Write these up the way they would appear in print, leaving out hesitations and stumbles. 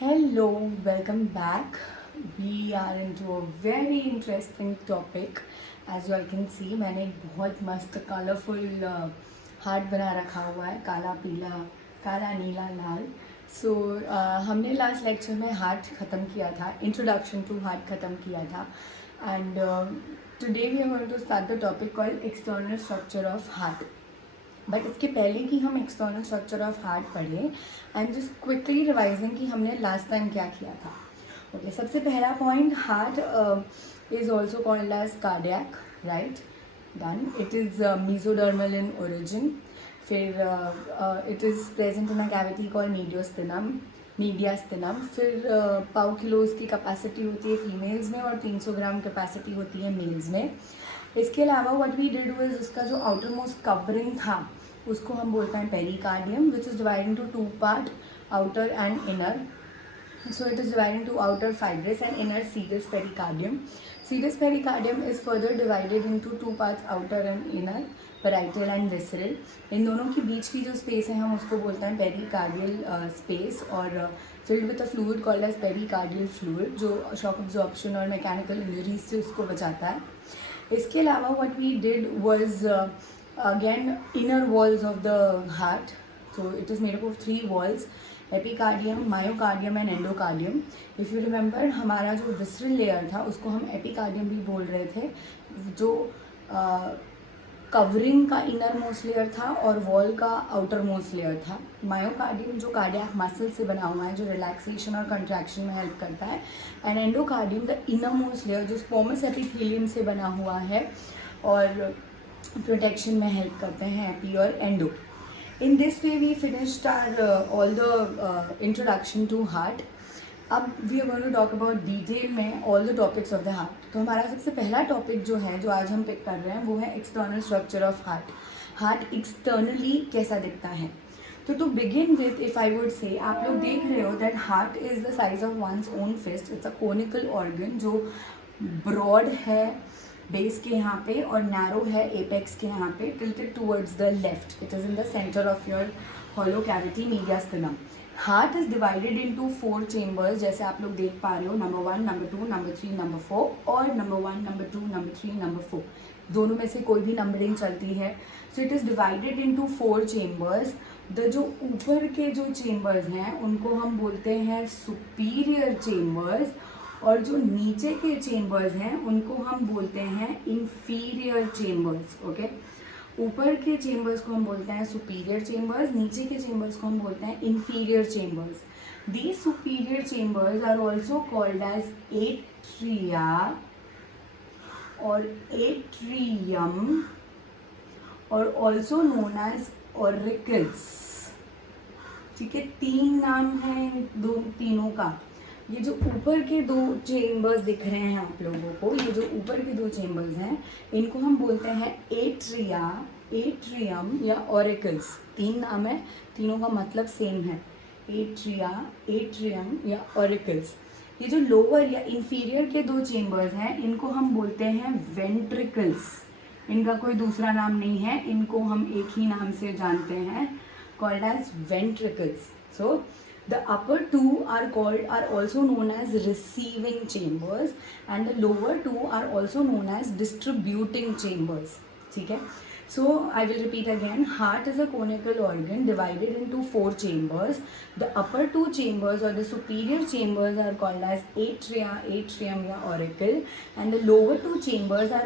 Hello, welcome back. We are into a very interesting topic. As you all can see, मैंने एक बहुत मस्त colourful heart बना रखा हुआ है, काला पीला काला नीला लाल. सो हमने लास्ट लेक्चर में हार्ट ख़त्म किया था, इंट्रोडक्शन टू हार्ट ख़त्म किया था. And today we are going to start the topic called external structure of heart. But इसके पहले कि हम एक्सटर्नल स्ट्रक्चर ऑफ हार्ट पढ़ें, I am just quickly revising कि हमने लास्ट टाइम क्या किया था. ओके, सबसे पहला point, heart is also called as cardiac, right? Done. It is mesodermal in origin. फिर it is present in a cavity called mediastinum. फिर पाउ किलोज की कैपेसिटी होती है फीमेल्स में और 300 ग्राम कैपेसिटी होती है मेल्स में. इसके अलावा व्हाट वी डिड वाज, उसका जो आउटर मोस्ट कवरिंग था उसको हम बोलते हैं pericardium, which is divided into two part, outer and inner. So it is divided into outer fibrous and inner serous pericardium. Serous pericardium is further divided into two parts, outer and inner, parietal and visceral. इन दोनों के बीच की जो space है हम उसको बोलते हैं pericardial space, और filled with a fluid called as pericardial fluid, जो शॉक अब्जॉर्प्शन और मैकेनिकल इंजरीज से उसको बचाता है. इसके अलावा what we did was again inner walls of the heart. So it is made up of 3 walls: epicardium, myocardium and endocardium. If you remember, हमारा जो विसरल लेयर था उसको हम एपिकार्डियम भी बोल रहे थे, जो कवरिंग का इनर मोस्ट लेयर था और वॉल का आउटर मोस्ट लेयर था. मायोकार्डियम जो कार्डियक मसल से बना हुआ है, जो रिलैक्सेशन और कंट्रैक्शन में हेल्प करता है. And endocardium the inner most layer, जो स्पोमस एपिथेलियम से बना हुआ है और प्रोटेक्शन में हेल्प करते हैं, एपी और endo. In this way we finished our all the introduction to heart. अब we are going to talk about detail में all the topics of the heart. तो हमारा सबसे पहला टॉपिक जो है, जो आज हम पिक कर रहे हैं, वो है external structure of heart. Heart externally कैसा दिखता है? तो to begin with, if I would say, आप लोग देख रहे हो that heart is the size of one's own fist. It's a conical organ जो ब्रॉड है बेस के यहाँ पे और नैरो है एपेक्स के यहाँ पे, tilted towards the left. It is in the centre of your hollow cavity mediastinum. Heart is divided into 4 chambers, जैसे आप लोग देख पा रहे हो, नंबर 1, नंबर 2, नंबर 3, नंबर 4, और नंबर 1, नंबर 2, नंबर 3, नंबर 4, दोनों में से कोई भी नंबरिंग चलती है. So it is divided into 4 chambers. जो ऊपर के जो चेम्बर्स हैं उनको हम बोलते हैं सुपीरियर चेम्बर्स, और जो नीचे के चेम्बर्स हैं उनको हम बोलते हैं इंफीरियर चेम्बर्स. ओके, ऊपर के चेम्बर्स को हम बोलते हैं सुपीरियर चेम्बर्स, नीचे के चेम्बर्स को हम बोलते हैं inferior chambers. These superior chambers are also called as atria और एट्रियम, और ऑल्सो नोन एज ऑरिकल्स. ठीक है, 3 नाम हैं तीनों का. ये जो ऊपर के 2 चेम्बर्स दिख रहे हैं आप लोगों को, ये जो ऊपर के 2 चेम्बर्स हैं, इनको हम बोलते हैं एट्रिया, एट्रियम या ऑरिकल्स. 3 नाम है, तीनों का मतलब सेम है, एट्रिया, एट्रियम या ऑरिकल्स. ये जो लोअर या इंफीरियर के 2 चेम्बर्स हैं, इनको हम बोलते हैं वेंट्रिकल्स. इनका कोई दूसरा नाम नहीं है, इनको हम एक ही नाम से जानते हैं, called as ventricles. So the upper 2 are also known as receiving chambers, and the lower 2 are also known as distributing chambers. ठीक है, so I will repeat again. Heart is a conical organ divided into 4 chambers. The upper 2 chambers or the superior chambers are called as atria, atrium या auricle, and the lower 2 chambers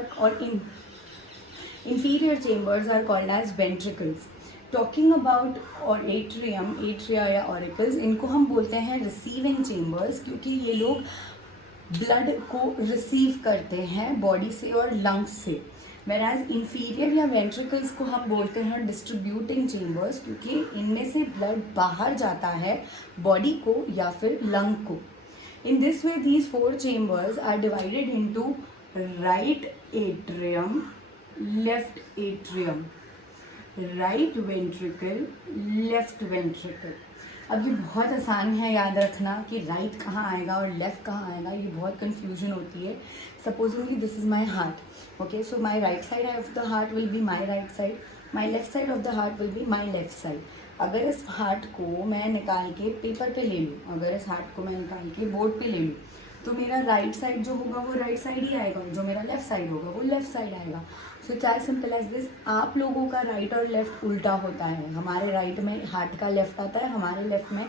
inferior chambers are called as ventricles. Talking about और atrium, atria या auricles, इनको हम बोलते हैं receiving chambers, क्योंकि ये लोग ब्लड को रिसीव करते हैं बॉडी से और लंग्स से. वेराज इंफीरियर या वेंट्रिकल्स को हम बोलते हैं डिस्ट्रीब्यूटिंग चेम्बर्स, क्योंकि इनमें से ब्लड बाहर जाता है बॉडी को या फिर लंग को. In this way these 4 chambers are divided into right atrium, left atrium, right ventricle, left ventricle. अब ये बहुत आसान है याद रखना कि राइट कहाँ आएगा और लेफ्ट कहाँ आएगा, ये बहुत कन्फ्यूजन होती है. Supposedly this is my heart. Okay, so my right side of the heart will be my right side, my left side of the heart will be my left side. अगर इस heart को मैं निकाल के paper पे ले लूँ, अगर इस हार्ट को मैं निकाल के बोर्ड पे ले लूँ, तो मेरा राइट साइड जो होगा वो राइट साइड ही आएगा, जो मेरा लेफ्ट साइड होगा वो लेफ्ट साइड आएगा। So it's as simple as this. आप लोगों का राइट और लेफ्ट उल्टा होता है, हमारे राइट में हार्ट का लेफ्ट आता है, हमारे लेफ्ट में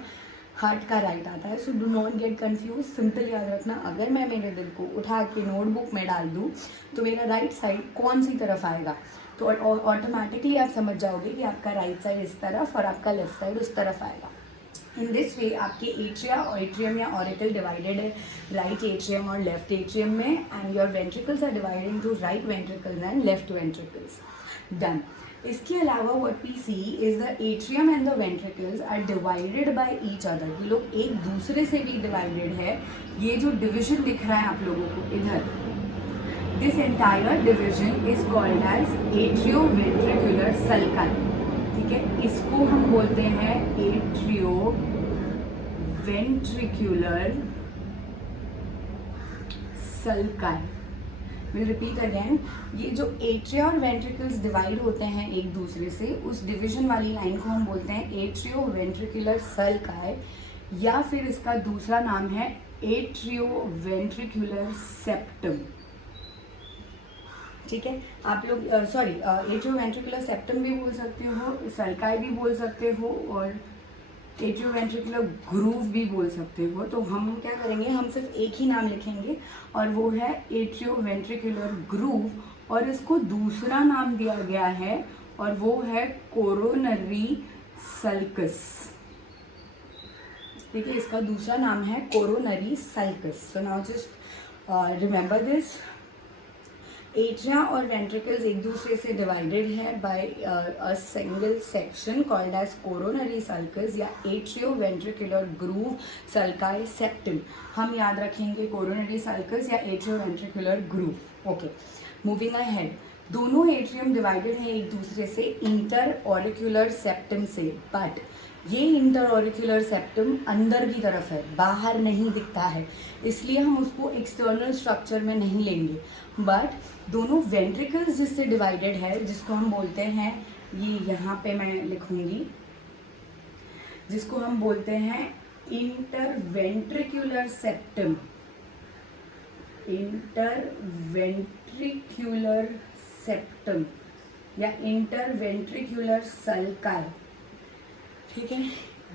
हार्ट का राइट आता है। So do not get confuse, simple याद रखना, अगर मैं मेरे दिल को उठा के नोटबुक में डाल दूँ तो मेरा राइट साइड कौन सी तरफ आएगा, तो ऑटोमेटिकली आप समझ जाओगे कि आपका राइट साइड इस तरफ और आपका लेफ्ट साइड उस तरफ आएगा। इन दिस वे आपके एट्रियम या ऑरिकल डिवाइडेड है राइट एट्रियम और लेफ्ट एट्रियम में, and your ventricles are divided into right ventricles and left ventricles. Done. इसके अलावा what we see is the atrium and the ventricles are divided by each other. ये लोग एक दूसरे से भी डिवाइडेड है। ये जो डिविजन दिख रहा है आप लोगों को इधर, this entire division is called as atrioventricular sulci. ठीक है, इसको हम बोलते हैं atrioventricular sulci. Will repeat again, ये जो एट्रिया और वेंट्रिकल्स डिवाइड होते हैं एक दूसरे से, उस डिवीजन वाली लाइन को हम बोलते हैं एट्रियोवेंट्रिकुलर सल्काई, या फिर इसका दूसरा नाम है एट्रियोवेंट्रिकुलर सेप्टम। ठीक है, आप लोग एट्रियोवेंट्रिकुलर सेप्टम भी बोल सकते हो, सल्काई भी बोल सकते हो, और एट्रियोवेंट्रिकुलर ग्रूव भी बोल सकते हो। तो हम क्या करेंगे, हम सिर्फ एक ही नाम लिखेंगे और वो है एट्रियोवेंट्रिकुलर ग्रूव, और इसको दूसरा नाम दिया गया है और वो है कोरोनरी सल्कस। ठीक है, इसका दूसरा नाम है coronary sulcus. So now just remember this, atria और वेंट्रिकल्स एक दूसरे से डिवाइडेड है by a single section called as coronary sulcus या एट्रियोवेंट्रिकुलर ग्रूव सल्काई सेप्टम। हम याद रखेंगे कोरोनरी सल्कस या atrioventricular groove. Okay, moving ahead, दोनों एट्रियम डिवाइडेड है एक दूसरे से इंटर ऑरिकुलर सेप्टम से, बट ये इंटर ऑरिकुलर सेप्टम अंदर की तरफ है, बाहर नहीं दिखता है, इसलिए हम उसको एक्सटर्नल स्ट्रक्चर में नहीं लेंगे। बट दोनों वेंट्रिकल्स जिससे डिवाइडेड है, जिसको हम बोलते हैं, ये यहाँ पे मैं लिखूंगी, जिसको हम बोलते हैं इंटरवेंट्रिकुलर सेप्टम, इंटरवेंट्रिकुलर सेप्टम या इंटरवेंट्रिकुलर सल्काई। ठीक है,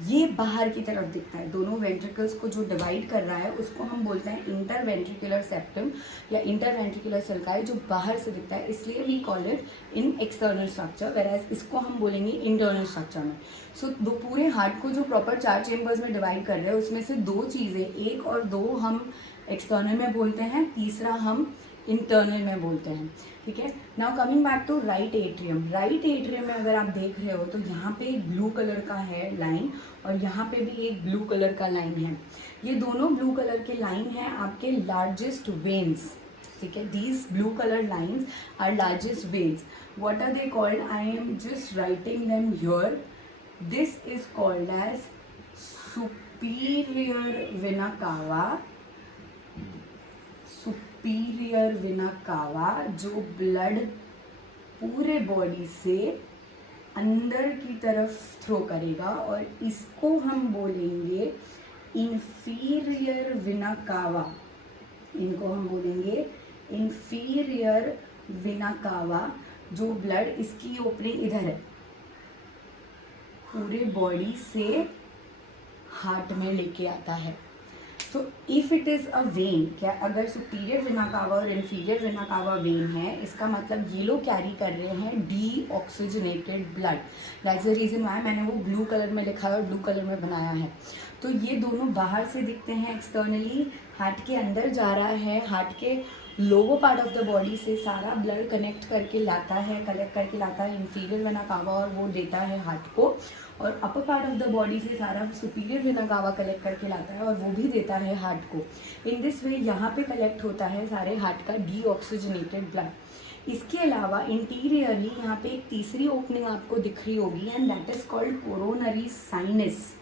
ये बाहर की तरफ दिखता है, दोनों वेंट्रिकल्स को जो डिवाइड कर रहा है उसको हम बोलते हैं इंटरवेंट्रिकुलर सेप्टम या इंटरवेंट्रिकुलर सल्काई, जो बाहर से दिखता है, इसलिए we call it in external structure, whereas इसको हम बोलेंगे इंटरनल स्ट्रक्चर में। सो दो पूरे हार्ट को जो प्रॉपर 4 चेम्बर्स में डिवाइड कर रहे हैं, उसमें से 2 चीज़ें, 1 और 2 हम एक्सटर्नल में बोलते हैं, तीसरा हम इंटरनल में बोलते हैं। ठीक है, now coming back to right atrium. Right atrium में अगर आप देख रहे हो तो यहाँ पे एक ब्लू कलर का है लाइन, और यहाँ पे भी एक ब्लू कलर का लाइन है। ये दोनों ब्लू कलर के लाइन है आपके लार्जेस्ट वेन्स। ठीक है, these blue colour lines are largest veins. What are they called? I am just writing them here. This is called as superior vena cava, superior vena cava, जो blood पूरे body से अंदर की तरफ throw करेगा, और इसको हम बोलेंगे इंफीरियर वेना कावा। इनको हम बोलेंगे इंफीरियर वेना कावा, जो ब्लड, इसकी ओपनिंग इधर है, पूरे बॉडी से हार्ट में लेके आता है। तो if it is a when, क्या अगर सुपीरियर वेना कावा और इन्फीरियर वेना कावा वेन है, इसका मतलब ये लोग कैरी कर रहे हैं deoxygenated blood. That's the reason why मैंने वो ब्लू कलर में लिखा है और ब्लू कलर में बनाया है। तो ये दोनों बाहर से दिखते हैं एक्सटर्नली, हार्ट के अंदर जा रहा है, हार्ट के lower part of the body से सारा ब्लड कलेक्ट करके लाता है इंफीरियर वेना कावा, और वो देता है हार्ट को, और upper part of the body से सारा सुपीरियर वेना कावा कलेक्ट करके लाता है और वो भी देता है हार्ट को। इन दिस वे यहाँ पे कलेक्ट होता है सारे हार्ट का डीऑक्सीजनेटेड ब्लड। इसके अलावा इंटीरियरली यहाँ पे एक तीसरी ओपनिंग आपको दिख रही होगी, and that is called coronary sinus.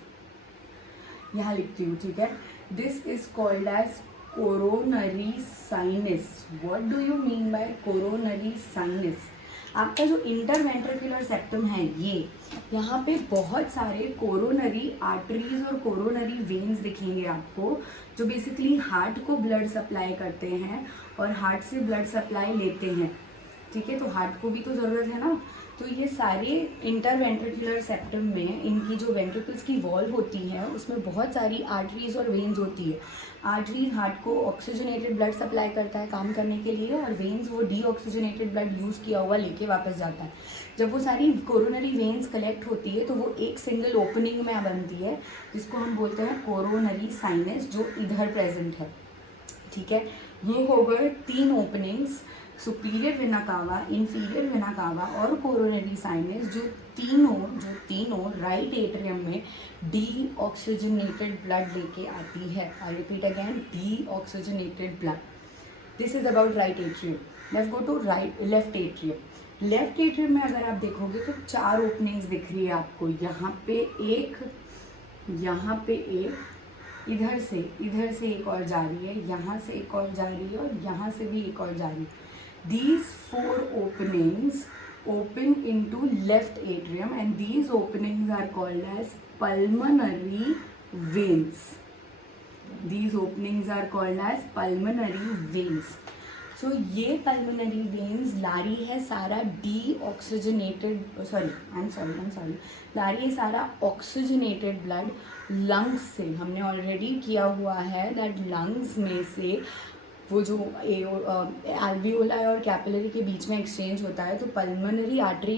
यहाँ लिखती हूँ, ठीक है, this is called as coronary sinus. What do you mean by coronary sinus? आपका जो इंटरवेंट्रिकुलर सेप्टम है ये, यहाँ पे बहुत सारे कोरोनरी आर्टरीज और कोरोनरी वेन्स दिखेंगे आपको, जो बेसिकली हार्ट को ब्लड सप्लाई करते हैं और हार्ट से ब्लड सप्लाई लेते हैं, ठीक है। तो हार्ट को भी तो ज़रूरत है ना। तो ये सारे इंटरवेंट्रिकुलर सेप्टम में इनकी जो वेंट्रिकल्स की वॉल होती है उसमें बहुत सारी आर्टरीज और वेन्स होती है। आर्टरी हार्ट को ऑक्सीजनेटेड ब्लड सप्लाई करता है काम करने के लिए, और वेन्स वो डीऑक्सीजनेटेड ब्लड यूज़ किया हुआ लेके वापस जाता है। जब वो सारी कोरोनरी वेन्स कलेक्ट होती है तो वो एक सिंगल ओपनिंग में बनती है, जिसको हम बोलते हैं कोरोनरी साइनस, जो इधर प्रेजेंट है, ठीक है। ये हो गए 3 openings, superior vena cava, inferior vena cava और कोरोनरी साइनस, जो तीनों राइट एट्रियम में डीऑक्सीजनेटेड ब्लड लेके आती है। I repeat again, deoxygenated blood. This is about right atrium. Let's go to left atrium. Left atrium में अगर आप देखोगे तो 4 ओपनिंग्स दिख रही है आपको। यहाँ पे एक, इधर से एक और जा रही है, यहाँ से एक और जा रही है और यहाँ से भी एक और जा रही है। These 4 openings open into left atrium and these openings are called as pulmonary veins. These openings are called as pulmonary veins. So ये pulmonary veins ला रही है सारा ला रही है सारा oxygenated blood lungs से। हमने ऑलरेडी किया हुआ है that lungs में से वो जो एल्वियोलाई और कैपिलरी के बीच में एक्सचेंज होता है, तो पल्मोनरी आर्टरी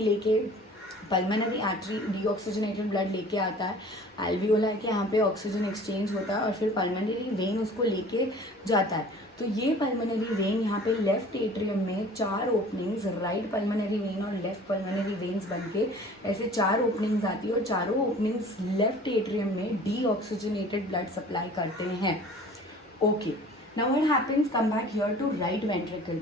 डीऑक्सीजनेटेड ब्लड लेके आता है, एल्वियोलाई के यहाँ पे ऑक्सीजन एक्सचेंज होता है और फिर पल्मोनरी वेन उसको लेके जाता है। तो ये पल्मोनरी वेन यहाँ पे लेफ्ट एट्रियम में 4 ओपनिंग्स, राइट पल्मोनरी वेन और लेफ्ट पल्मोनरी वेन्स बनके ऐसे 4 ओपनिंग्स आती है और चारों ओपनिंग्स लेफ्ट एट्रियम में डीऑक्सीजनेटेड ब्लड सप्लाई करते हैं। Okay, Now what happens? Come back here to right ventricle.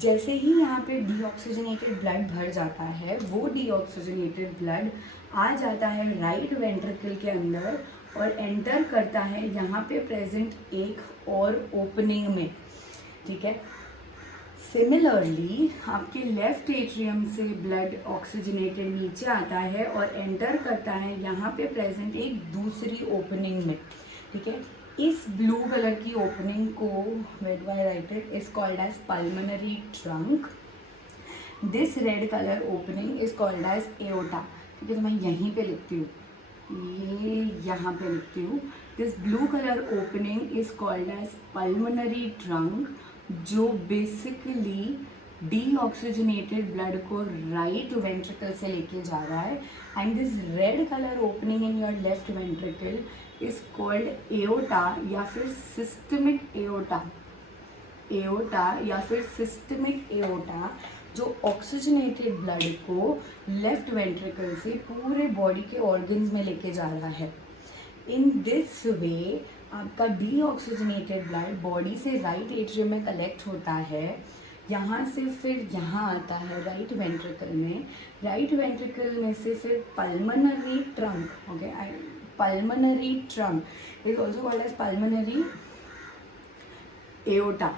जैसे ही यहाँ पे डीऑक्सीजनेटेड ब्लड भर जाता है, वो डीऑक्सीजनेटेड ब्लड आ जाता है राइट वेंट्रिकल के अंदर और एंटर करता है यहाँ पे प्रेजेंट एक और ओपनिंग में, ठीक है। सिमिलरली आपके लेफ्ट एट्रियम से ब्लड ऑक्सीजनेटेड नीचे आता है और एंटर करता है यहाँ पे प्रेजेंट एक दूसरी ओपनिंग में, ठीक है। इस ब्लू कलर की ओपनिंग को, where do I write it, is called as pulmonary trunk. This red color opening is called as aorta. ठीक है, तो मैं यहीं पे लिखती हूँ, ये यहाँ पे लिखती हूँ। This blue color opening is called as pulmonary trunk, जो बेसिकली डीऑक्सीजनेटेड ब्लड को राइट वेंट्रिकल से लेके जा रहा है। And this red colour opening in your left ventricle is called aorta या फिर सिस्टमिक एओर्टा। या फिर सिस्टमिक एओर्टा, जो ऑक्सीजनेटेड ब्लड को लेफ्ट वेंट्रिकल से पूरे बॉडी के ऑर्गन्स में लेके जा रहा है। इन दिस वे आपका डीऑक्सीजनेटेड ब्लड बॉडी से राइट एट्रियम में कलेक्ट होता है, यहाँ से फिर यहाँ आता है राइट वेंट्रिकल में, राइट वेंट्रिकल में से फिर pulmonary trunk, okay, pulmonary trunk is also called as pulmonary aorta,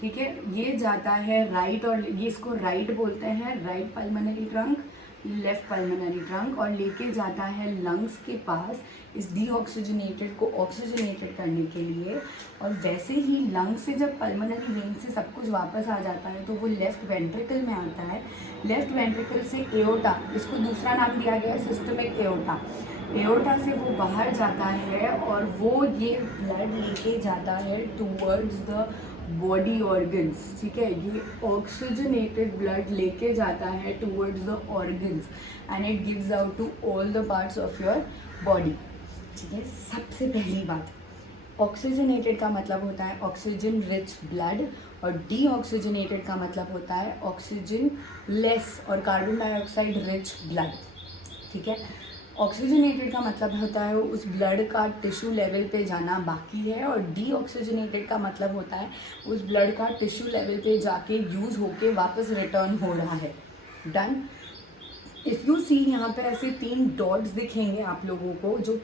ठीक है। ये जाता है राइट, और ये इसको राइट बोलते हैं, right pulmonary trunk, left pulmonary trunk, और लेके जाता है लंग्स के पास इस डीऑक्सीजनेटेड को ऑक्सीजनेटेड करने के लिए। और वैसे ही लंग से जब पल्मोनरी वेन से सब कुछ वापस आ जाता है तो वो लेफ्ट वेंट्रिकल में आता है। लेफ्ट वेंट्रिकल से एओर्टा, इसको दूसरा नाम दिया गया है सिस्टमिक एओर्टा। एओर्टा से वो बाहर जाता है और वो ये ब्लड लेके जाता है टूवर्ड्स द बॉडी ऑर्गन्स, ठीक है। ये ऑक्सीजनेटेड ब्लड लेके जाता है towards the organs and it gives out to all the parts of your body, ठीक है। सबसे पहली बात, ऑक्सीजनेटेड का मतलब होता है ऑक्सीजन रिच ब्लड और डीऑक्सीजनेटेड का मतलब होता है ऑक्सीजन लेस और कार्बन डाइऑक्साइड रिच ब्लड, ठीक है। ऑक्सीजनेटेड का मतलब होता है उस ब्लड का टिश्यू लेवल पे जाना बाकी है, और डीऑक्सीजनेटेड का मतलब होता है उस ब्लड का टिश्यू लेवल पे जाके यूज़ होके वापस रिटर्न हो रहा है। डन। इफ़ यू सी, यहाँ पे ऐसे 3 डॉट्स दिखेंगे आप लोगों को जो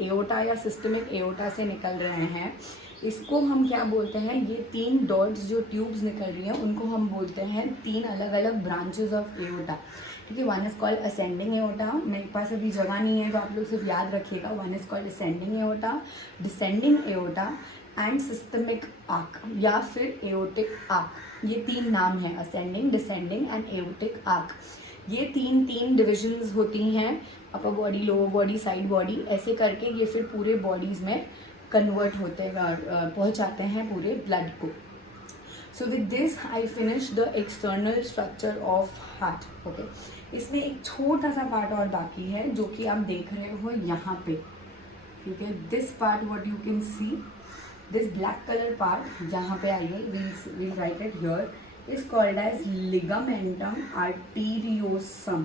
एओर्टा या सिस्टमिक एओर्टा से निकल रहे हैं। इसको हम क्या बोलते हैं, ये 3 डॉट्स जो ट्यूब्स निकल रही हैं उनको हम बोलते हैं 3 अलग अलग ब्रांचेस ऑफ एओर्टा। ठीक है, one is called ascending aorta, मेरे पास अभी जगह नहीं है तो आप लोग सिर्फ याद रखिएगा, one is called ascending aorta, descending aorta and systemic arc या फिर एओर्टिक आर्क। ये 3 नाम हैं, ascending, descending and aortic arch. ये तीन डिविजन्स होती हैं, upper body, lower body, side body, ऐसे करके ये फिर पूरे बॉडीज़ में कन्वर्ट होते पहुंचाते हैं पूरे ब्लड को। So with this I finish the external structure of heart. Okay, इसमें एक छोटा सा पार्ट और बाकी है जो कि आप देख रहे हो यहाँ पे। ठीक है, this part what you can see, this black colour part, यहाँ पे आइए, we'll write it here, is called as ligamentum arteriosum।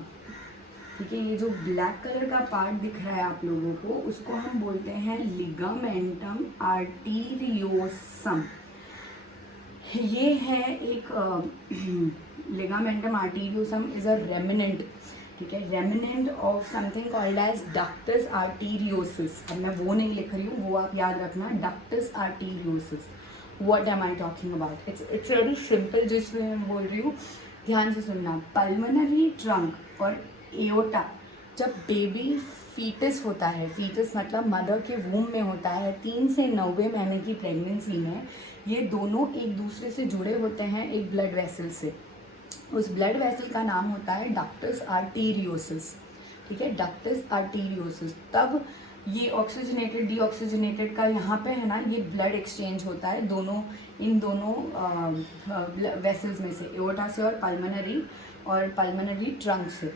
ठीक है, ये जो ब्लैक कलर का पार्ट दिख रहा है आप लोगों को, उसको हम बोलते हैं ligamentum arteriosum। ये है एक ligamentum arteriosum is a remnant, ठीक है, remnant of something called as ductus arteriosus. अब मैं वो नहीं लिख रही हूँ, वो आप याद रखना, ductus arteriosus. What am I talking about, it's very simple, जिसमें मैं बोल रही हूँ ध्यान से सुनना। पल्मोनरी ट्रंक और एओर्टा जब बेबी फीटस होता है, फीटस मतलब मदर के वूम में होता है, 3 से 90 महीने की प्रेगनेंसी में, ये दोनों एक दूसरे से जुड़े होते हैं एक ब्लड वेसल से। उस ब्लड वेसल का नाम होता है डक्टस आर्टीरियोसिस। ठीक है, डक्टस आर्टीरियोसिस। तब ये ऑक्सीजनेटेड डीऑक्सीजनेटेड का यहाँ पे है ना, ये ब्लड एक्सचेंज होता है इन दोनों वेसल्स में से, एओर्टा से और पल्मोनरी ट्रंक से।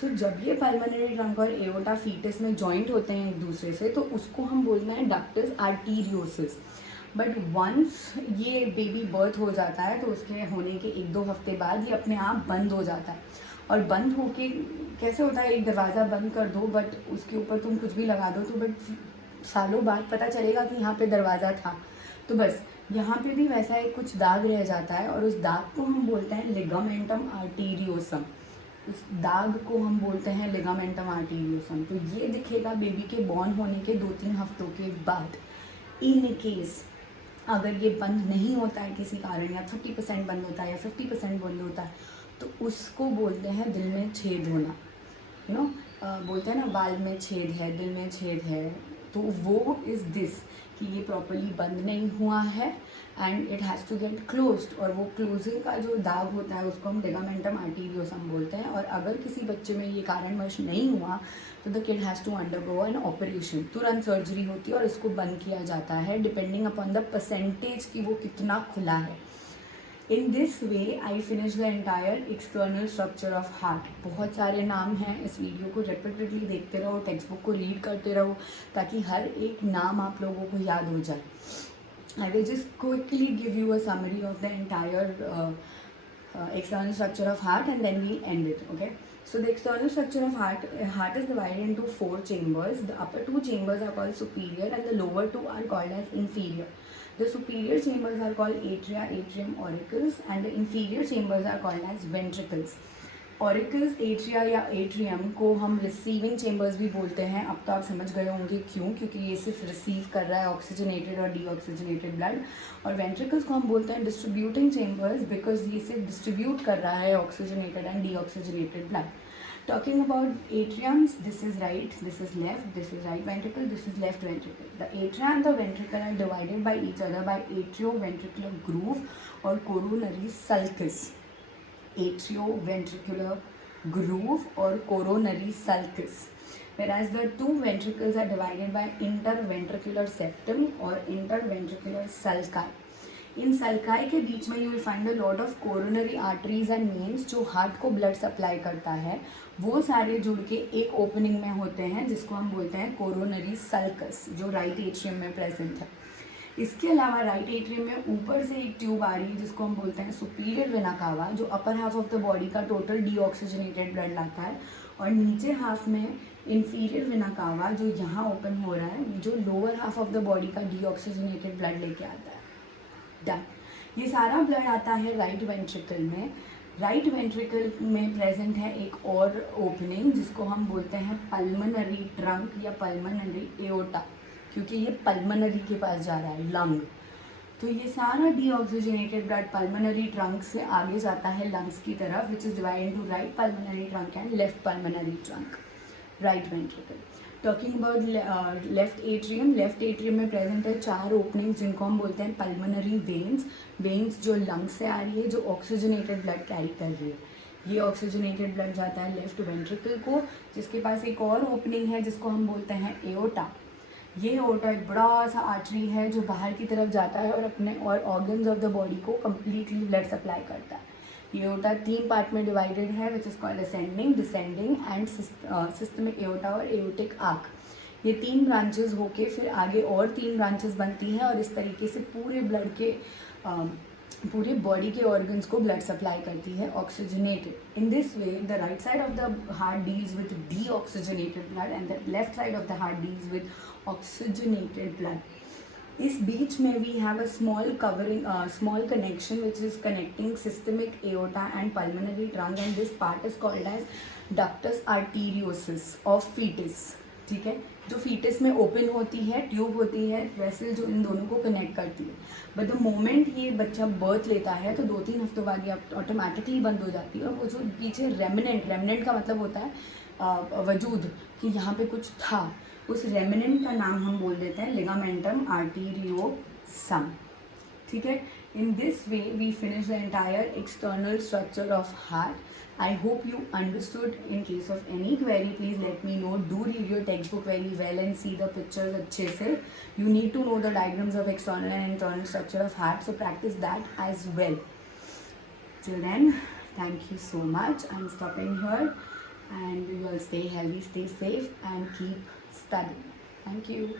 सो जब ये पल्मोनरी ट्रंक और एओर्टा फीटस में जॉइंट होते हैं एक दूसरे से, तो उसको हम बोलते हैं डक्टस आर्टीरियोसिस। बट वंस ये बेबी बर्थ हो जाता है तो उसके होने के 1-2 हफ्ते बाद ये अपने आप बंद हो जाता है। और बंद होके कैसे होता है, एक दरवाज़ा बंद कर दो बट उसके ऊपर तुम कुछ भी लगा दो, तो बट सालों बाद पता चलेगा कि यहाँ पे दरवाज़ा था। तो बस यहाँ पे भी वैसा एक कुछ दाग रह जाता है और उस दाग को हम बोलते हैं लिगामेंटम आर्टीरियोसम। उस दाग को हम बोलते हैं लिगामेंटम आर्टीरियोसम। तो ये दिखेगा बेबी के बॉर्न होने के 2-3 हफ्तों के बाद। इन केस अगर ये बंद नहीं होता है किसी कारण, या 30% बंद होता है या 50% बंद होता है, तो उसको बोलते हैं दिल में छेद होना। यू नो, बोलते हैं ना बाल में छेद है, दिल में छेद है, तो वो इज़ दिस कि ये प्रॉपर्ली बंद नहीं हुआ है and it has to get closed. और वो क्लोजिंग का जो दाग होता है उसको हम लिगामेंटम आर्टीरियोसम बोलते हैं। और अगर किसी बच्चे में ये कारणवश नहीं हुआ तो the kid has to undergo an operation, तुरंत सर्जरी होती है और इसको बंद किया जाता है डिपेंडिंग अपॉन द परसेंटेज कि वो कितना खुला है। In this way I finish the entire external structure of heart. बहुत सारे नाम हैं, इस वीडियो को रिपीटेडली देखते रहो, टेक्स्ट बुक को रीड करते रहो ताकि हर एक नाम आप लोगों को याद हो जाए। I will just quickly give you a summary of the entire external structure of heart and then we'll end it. Okay, so the external structure of heart is divided into 4 chambers. The upper 2 chambers are called superior and the lower 2 are called as inferior. The superior chambers are called atria, atrium, auricles, and the inferior chambers are called as ventricles. Auricles, atria या atrium को हम receiving chambers भी बोलते हैं। अब तो आप समझ गए होंगे क्यों, क्योंकि ये सिर्फ रिसीव कर रहा है ऑक्सीजनेटेड और डीऑक्सीजनेटेड ब्लड। और वेंट्रिकल्स को हम बोलते हैं डिस्ट्रीब्यूटिंग चेम्बर्स, बिकॉज ये सिर्फ डिस्ट्रीब्यूट कर रहा है oxygenated and deoxygenated blood. Talking about atriums, this is right, this is left, this is right ventricle, this is left ventricle. The atria and the ventricle are divided by each other by atrioventricular groove or coronary sulcus. Atrioventricular groove or coronary sulcus, whereas the 2 ventricles are divided by interventricular septum or interventricular sulci. In sulci के बीच में you will find a lot of coronary arteries and veins जो heart को blood supply करता है, वो सारे जुड़ के एक ओपनिंग में होते हैं जिसको हम बोलते हैं कोरोनरी सल्कस, जो राइट एट्रियम में प्रेजेंट है। इसके अलावा राइट एट्रियम में ऊपर से एक ट्यूब आ रही है जिसको हम बोलते हैं सुपीरियर वेना कावा, जो upper half of the body का टोटल डीऑक्सीजनेटेड ब्लड लाता है, और नीचे हाफ में इंफीरियर वेना कावा जो यहाँ ओपन हो रहा है, जो lower half of the body का डीऑक्सीजनेटेड ब्लड लेके आता है। डन। ये सारा ब्लड आता है राइट वेंट्रिकल में। राइट वेंट्रिकल में प्रेजेंट है एक और ओपनिंग जिसको हम बोलते हैं पल्मोनरी ट्रंक या पल्मोनरी एओर्टा, क्योंकि ये पल्मोनरी के पास जा रहा है, लंग। तो ये सारा डीऑक्सीजनेटेड ब्लड पल्मोनरी ट्रंक से आगे जाता है लंग्स की तरफ, which is divided into right pulmonary trunk and left pulmonary trunk, right ventricle. Talking about left atrium में प्रेजेंट है 4 ओपनिंग जिनको हम बोलते हैं पल्मोनरी वेन्स जो लंग्स से आ रही है, जो ऑक्सीजनेटेड ब्लड कैरी कर रही है। ये ऑक्सीजनेटेड ब्लड जाता है लेफ्ट वेंट्रिकल को, जिसके पास एक और ओपनिंग है जिसको हम बोलते हैं एओर्टा। ये एओर्टा एक बड़ा सा आर्टरी है जो बाहर की तरफ जाता है और अपने और ऑर्गन्स ऑफ द बॉडी को कम्प्लीटली ब्लड सप्लाई करता है। ये एओर्टा 3 पार्ट में डिवाइडेड है, which is called ascending, descending and systemic aorta और एओर्टिक आर्क। ये 3 ब्रांचेस होके फिर आगे और 3 ब्रांचेस बनती हैं और इस तरीके से पूरे ब्लड के पूरे बॉडी के ऑर्गन्स को ब्लड सप्लाई करती है oxygenated. In this way the right side of the heart deals with deoxygenated blood and the left side of the heart deals with oxygenated blood. इस बीच में we have a small covering small connection which is connecting systemic aorta and pulmonary trunk and this part is called as ductus arteriosus of foetus. ठीक है, जो फीटिस में open होती है, tube होती है, वेसल जो इन दोनों को कनेक्ट करती है। बट द मोमेंट ये बच्चा बर्थ लेता है तो 2-3 हफ्तों बाद ये ऑटोमेटिकली बंद हो जाती है और वो जो पीछे रेमिनेंट का मतलब होता है वजूद कि यहाँ पे कुछ था, उस रेमिनेंट का नाम हम बोल देते हैं लिगामेंटम आर्टीरियोसम। ठीक है, in this way we finish the entire external structure of heart. I hope you understood. In case of any query, please let me know. Do read your textbook very well and see the pictures अच्छे से. You need to know the diagrams of external and internal structure of heart, so practice that as well. Till then, thank you so much. I'm stopping here, and you all stay healthy, stay safe, and keep studying. Thank you.